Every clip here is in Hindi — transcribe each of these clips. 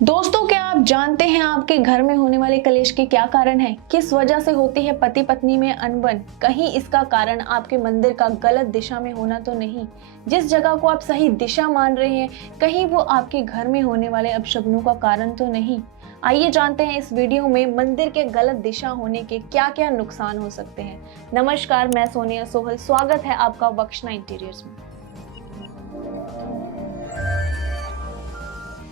दोस्तों, क्या आप जानते हैं आपके घर में होने वाले कलेश के क्या कारण हैं? किस वजह से होती है पति पत्नी में अनबन? कहीं इसका कारण आपके मंदिर का गलत दिशा में होना तो नहीं? जिस जगह को आप सही दिशा मान रहे हैं, कहीं वो आपके घर में होने वाले अपशगुनों का कारण तो नहीं? आइए जानते हैं इस वीडियो में मंदिर के गलत दिशा होने के क्या क्या नुकसान हो सकते हैं। नमस्कार, मैं सोनिया सोहल, स्वागत है आपका वक्षना इंटीरियर्स में।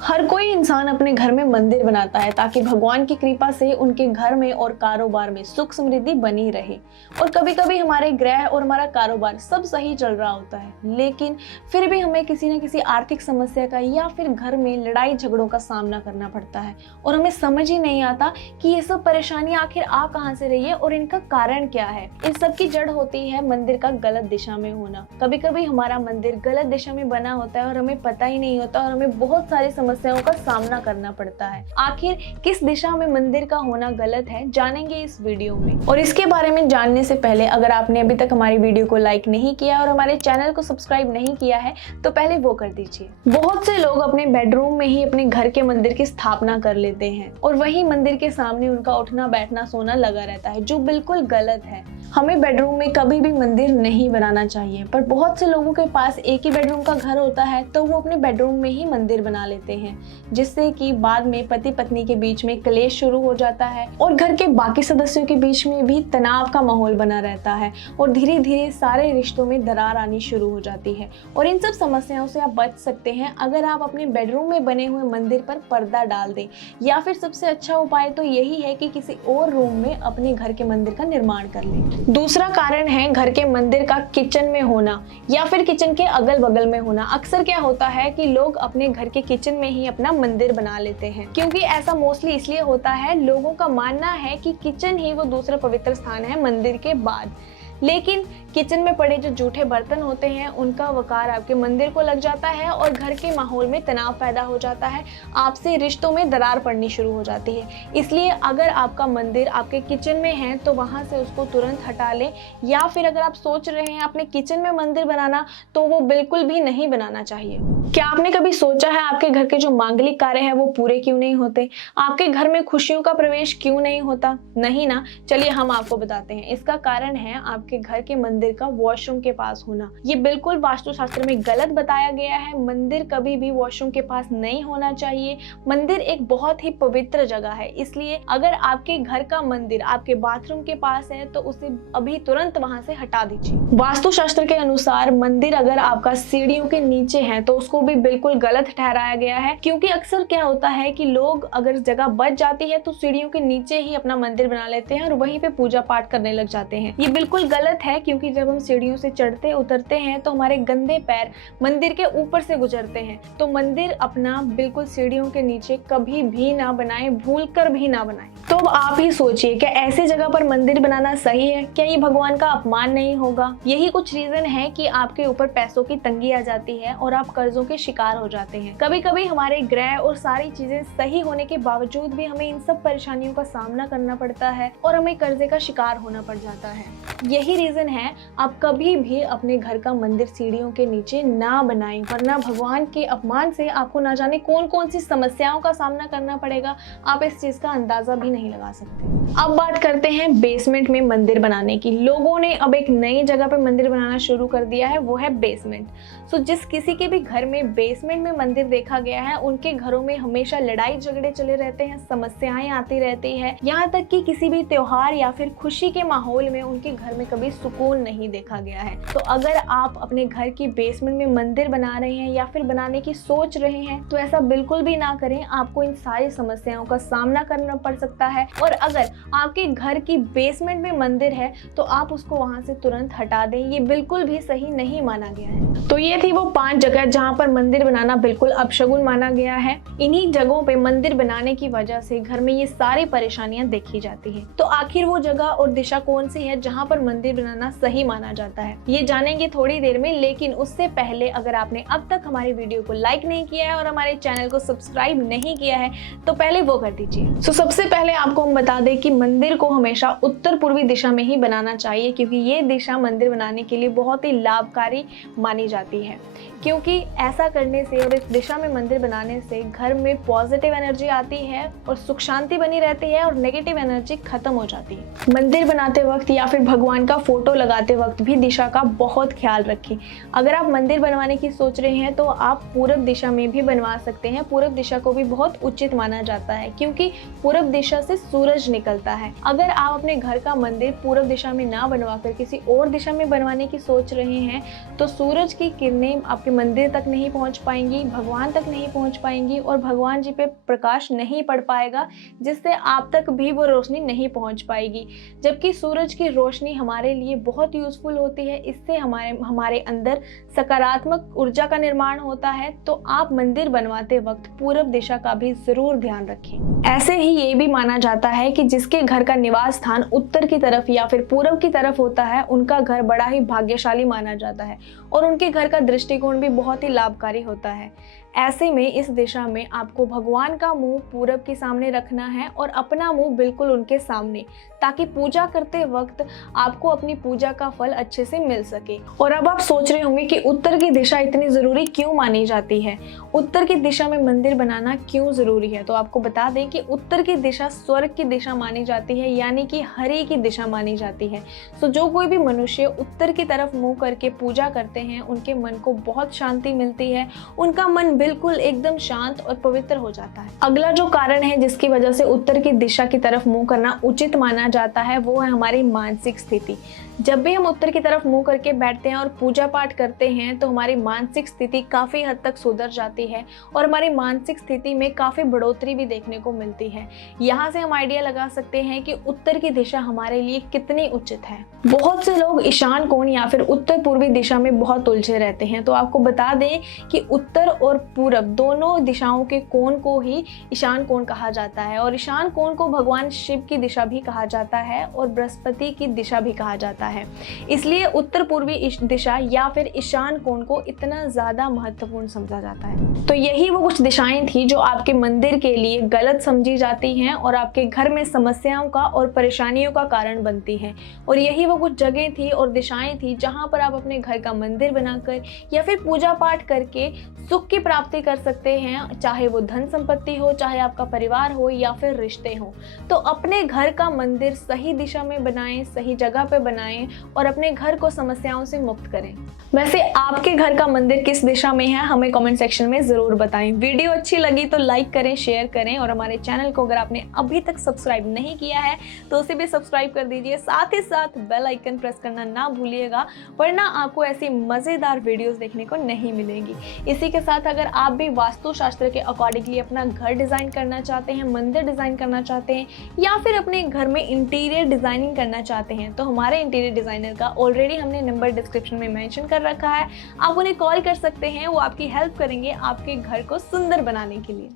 हर कोई इंसान अपने घर में मंदिर बनाता है ताकि भगवान की कृपा से उनके घर में और कारोबार में सुख समृद्धि बनी रहे। और कभी कभी हमारे गृह और हमारा कारोबार सब सही चल रहा होता है, लेकिन फिर भी हमें किसी न किसी आर्थिक समस्या का या फिर घर में लड़ाई झगड़ों का सामना करना पड़ता है और हमें समझ ही नहीं आता कि ये सब परेशानी आखिर आ कहाँ से रही है और इनका कारण क्या है। इन सब की जड़ होती है मंदिर का गलत दिशा में होना। कभी कभी हमारा मंदिर गलत दिशा में बना होता है और हमें पता ही नहीं होता और हमें बहुत सारी समस्याओं का सामना करना पड़ता है। आखिर किस दिशा में मंदिर का होना गलत है, जानेंगे इस वीडियो में। और इसके बारे में जानने से पहले अगर आपने अभी तक हमारी वीडियो को लाइक नहीं किया और हमारे चैनल को सब्सक्राइब नहीं किया है तो पहले वो कर दीजिए। बहुत से लोग अपने बेडरूम में ही अपने घर के मंदिर की स्थापना कर लेते हैं और वही मंदिर के सामने उनका उठना बैठना सोना लगा रहता है, जो बिल्कुल गलत है। हमें बेडरूम में कभी भी मंदिर नहीं बनाना चाहिए, पर बहुत से लोगों के पास एक ही बेडरूम का घर होता है तो वो अपने बेडरूम में ही मंदिर बना लेते हैं, जिससे कि बाद में पति पत्नी के बीच में क्लेश शुरू हो जाता है और घर के बाकी सदस्यों के बीच में भी तनाव का माहौल बना रहता है और धीरे धीरे सारे रिश्तों में दरार आनी शुरू हो जाती है। और इन सब समस्याओं से आप बच सकते हैं अगर आप अपने बेडरूम में बने हुए मंदिर पर पर्दा डाल दें, या फिर सबसे अच्छा उपाय तो यही है कि किसी और रूम में अपने घर के मंदिर का निर्माण कर लें। दूसरा कारण है घर के मंदिर का किचन में होना या फिर किचन के अगल बगल में होना। अक्सर क्या होता है कि लोग अपने घर के किचन में ही अपना मंदिर बना लेते हैं, क्योंकि ऐसा मोस्टली इसलिए होता है, लोगों का मानना है कि किचन ही वो दूसरा पवित्र स्थान है मंदिर के बाद। लेकिन किचन में पड़े जो जूठे बर्तन होते हैं उनका वकार आपके मंदिर को लग जाता है और घर के माहौल में तनाव पैदा हो जाता है, आपसे रिश्तों में दरार पड़नी शुरू हो जाती है। इसलिए अगर आपका मंदिर आपके किचन में है तो वहां से उसको तुरंत हटा लें, या फिर अगर आप सोच रहे हैं अपने किचन में मंदिर बनाना तो वो बिल्कुल भी नहीं बनाना चाहिए। क्या आपने कभी सोचा है आपके घर के जो मांगलिक कार्य है वो पूरे क्यों नहीं होते? आपके घर में खुशियों का प्रवेश क्यों नहीं होता? नहीं ना? चलिए हम आपको बताते हैं। इसका कारण है आपके घर के मंदिर का वॉशरूम के पास होना। ये बिल्कुल वास्तुशास्त्र में गलत बताया गया है। मंदिर कभी भी वॉशरूम के पास नहीं होना चाहिए। मंदिर एक बहुत ही पवित्र जगह है, इसलिए अगर आपके घर का मंदिर आपके बाथरूम के पास है तो उसे अभी तुरंत वहां से हटा दीजिए। वास्तुशास्त्र के अनुसार मंदिर अगर आपका सीढ़ियों के नीचे है तो उसको भी बिल्कुल गलत ठहराया गया है, क्योंकि अक्सर क्या होता है कि लोग अगर जगह बच जाती है तो सीढ़ियों के नीचे ही अपना मंदिर बना लेते हैं और वहीं पे पूजा पाठ करने लग जाते हैं। ये बिल्कुल गलत है, क्योंकि जब हम सीढ़ियों से चढ़ते उतरते हैं तो हमारे गंदे पैर मंदिर के ऊपर से गुजरते हैं। तो मंदिर अपना बिल्कुल सीढ़ियों के नीचे कभी भी ना बनाए, भूल कर भी ना बनाए। तो अब आप ही सोचिए, क्या ऐसी जगह पर मंदिर बनाना सही है? क्या ये भगवान का अपमान नहीं होगा? यही कुछ रीजन है कि आपके ऊपर पैसों की तंगी आ जाती है और आप कर्जों के शिकार हो जाते हैं। कभी कभी हमारे गृह और सारी चीजें सही होने के बावजूद भी हमें इन सब परेशानियों का सामना करना पड़ता है और हमें कर्जे का शिकार होना पड़ जाता है। यही रीजन है, आप कभी भी अपने घर का मंदिर सीढ़ियों के नीचे ना बनाएं, वरना भगवान के अपमान से आपको ना जाने कौन कौन सी समस्याओं का सामना करना पड़ेगा, आप इस चीज का अंदाजा भी नहीं लगा सकते। अब बात करते हैं बेसमेंट में मंदिर बनाने की। लोगों ने अब एक नई जगह पे मंदिर बनाना शुरू कर दिया है, वो है बेसमेंट। सो जिस किसी के भी घर में बेसमेंट में मंदिर देखा गया है, उनके घरों में हमेशा लड़ाई झगड़े चले रहते हैं, समस्याएं आती रहती है, यहाँ तक कि किसी भी त्योहार या फिर खुशी के माहौल में उनके घर में कभी सुकून नहीं देखा गया है। तो अगर आप अपने घर की बेसमेंट में मंदिर बना रहे हैं या फिर बनाने की सोच रहे हैं तो ऐसा बिल्कुल भी ना करें, आपको इन सारी समस्याओं का सामना करना पड़ सकता है। और अगर आपके घर की बेसमेंट में मंदिर है तो आप उसको वहां से तुरंत हटा दें, ये बिल्कुल भी सही नहीं माना गया है। तो ये थी वो 5 जगह जहां पर मंदिर बनाना बिल्कुल अपशगुन माना गया है। इन्हीं जगहों पे मंदिर बनाने की वजह से घर में ये सारी परेशानियां देखी जाती है। तो आखिर वो जगह और दिशा कौन सी है जहां पर मंदिर मंदिर बनाना सही माना जाता है, ये जानेंगे थोड़ी देर में। लेकिन उससे पहले अगर आपने अब तक हमारी वीडियो को लाइक नहीं किया है और हमारे चैनल को सब्सक्राइब नहीं किया है तो पहले वो कर दीजिए। सबसे पहले आपको हम बता दें कि मंदिर को हमेशा उत्तर पूर्वी दिशा में ही बनाना चाहिए, क्योंकि ये दिशा मंदिर बनाने के लिए बहुत ही लाभकारी मानी जाती है। क्योंकि ऐसा करने से और इस दिशा में मंदिर बनाने से घर में पॉजिटिव एनर्जी आती है और सुख शांति बनी रहती है और नेगेटिव एनर्जी खत्म हो जाती है। मंदिर बनाते वक्त या फिर भगवान का फोटो लगाते वक्त भी दिशा का बहुत ख्याल रखें। अगर आप मंदिर बनवाने की सोच रहे हैं तो आप पूरब दिशा में भी बनवा सकते हैं। पूरब दिशा को भी बहुत उचित माना जाता है, क्योंकि पूरब दिशा से सूरज निकलता है। अगर आप अपने घर का मंदिर पूरब दिशा में ना बनवाकर किसी और दिशा में बनवाने की सोच रहे हैं तो सूरज की किरणें आपके मंदिर तक नहीं पहुंच पाएंगी, भगवान तक नहीं पहुंच पाएंगी और भगवान जी पे प्रकाश नहीं पड़ पाएगा, जिससे आप तक भी वो रोशनी नहीं पहुंच पाएगी। जबकि सूरज की रोशनी हमारे लिए बहुत यूजफुल होती है, इससे हमारे अंदर सकारात्मक ऊर्जा का निर्माण होता है। तो आप मंदिर बनवाते वक्त पूरब दिशा का भी जरूर ध्यान रखें। ऐसे ही ये भी माना जाता है कि जिसके घर का निवास स्थान उत्तर की तरफ या फिर पूरब की तरफ होता है उनका घर बड़ा ही भाग्यशाली माना जाता है और उनके घर का दृष्टिकोण भी बहुत ही लाभकारी होता है। ऐसे में इस दिशा में आपको भगवान का मुंह पूरब के सामने रखना है और अपना मुंह बिल्कुल उनके सामने, ताकि पूजा करते वक्त आपको अपनी पूजा का फल अच्छे से मिल सके। और अब आप सोच रहे होंगे कि उत्तर की दिशा इतनी ज़रूरी क्यों मानी जाती है, उत्तर की दिशा में मंदिर बनाना क्यों ज़रूरी है। तो आपको बता दें कि उत्तर की दिशा स्वर्ग की दिशा मानी जाती है, यानी कि हरि की दिशा मानी जाती है। तो जो कोई भी मनुष्य उत्तर की तरफ मुँह करके पूजा करते हैं उनके मन को बहुत शांति मिलती है, उनका मन बिल्कुल एकदम शांत और पवित्र हो जाता है। अगला जो कारण है जिसकी वजह से उत्तर की दिशा की तरफ मुंह करना उचित माना जाता है वो है हमारी मानसिक स्थिति। जब भी हम उत्तर की तरफ मुंह करके बैठते हैं और पूजा पाठ करते हैं तो हमारी मानसिक स्थिति काफ़ी हद तक सुधर जाती है और हमारी मानसिक स्थिति में काफ़ी बढ़ोतरी भी देखने को मिलती है। यहाँ से हम आइडिया लगा सकते हैं कि उत्तर की दिशा हमारे लिए कितनी उचित है। बहुत से लोग ईशान कोण या फिर उत्तर पूर्वी दिशा में बहुत उलझे रहते हैं। तो आपको बता दें कि उत्तर और पूरब दोनों दिशाओं के कोण को ही ईशान कोण कहा जाता है और ईशान कोण को भगवान शिव की दिशा भी कहा जाता है और बृहस्पति की दिशा भी कहा जाता है। इसलिए उत्तर पूर्वी दिशा या फिर ईशान कोण को इतना ज्यादा महत्वपूर्ण समझा जाता है। तो यही वो कुछ दिशाएं थी जो आपके मंदिर के लिए गलत समझी जाती हैं और आपके घर में समस्याओं का और परेशानियों का कारण बनती हैं। और यही वो कुछ जगह थी और दिशाएं थी जहां पर आप अपने घर का मंदिर बनाकर या फिर पूजा पाठ करके सुख की प्राप्ति कर सकते हैं, चाहे वो धन संपत्ति हो, चाहे आपका परिवार हो या फिर रिश्ते हो। तो अपने घर का मंदिर सही दिशा में बनाएं, सही जगह पे बनाएं और अपने घर को समस्याओं से मुक्त करें। वैसे आपके घर का मंदिर किस दिशा में है हमें कमेंट सेक्शन में जरूर बताएं। वीडियो अच्छी लगी तो लाइक करें, शेयर करें और हमारे चैनल को अगर आपने अभी तक सब्सक्राइब नहीं किया है तो उसे भी सब्सक्राइब कर दीजिए। साथ ही साथ बेल आइकन प्रेस करना ना भूलिएगा, वरना आपको ऐसी मजेदार वीडियोस देखने को नहीं मिलेंगी। इसी के साथ अगर आप भी वास्तुशास्त्र के अकॉर्डिंगली अपना घर डिजाइन करना चाहते हैं, मंदिर डिजाइन करना चाहते हैं या फिर अपने घर में इंटीरियर डिजाइनिंग करना चाहते हैं तो हमारे इंटीरियर डिजाइनर का ऑलरेडी हमने नंबर डिस्क्रिप्शन में मेंशन कर रखा है। आप उन्हें कॉल कर सकते हैं, वो आपकी हेल्प करेंगे आपके घर को सुंदर बनाने के लिए।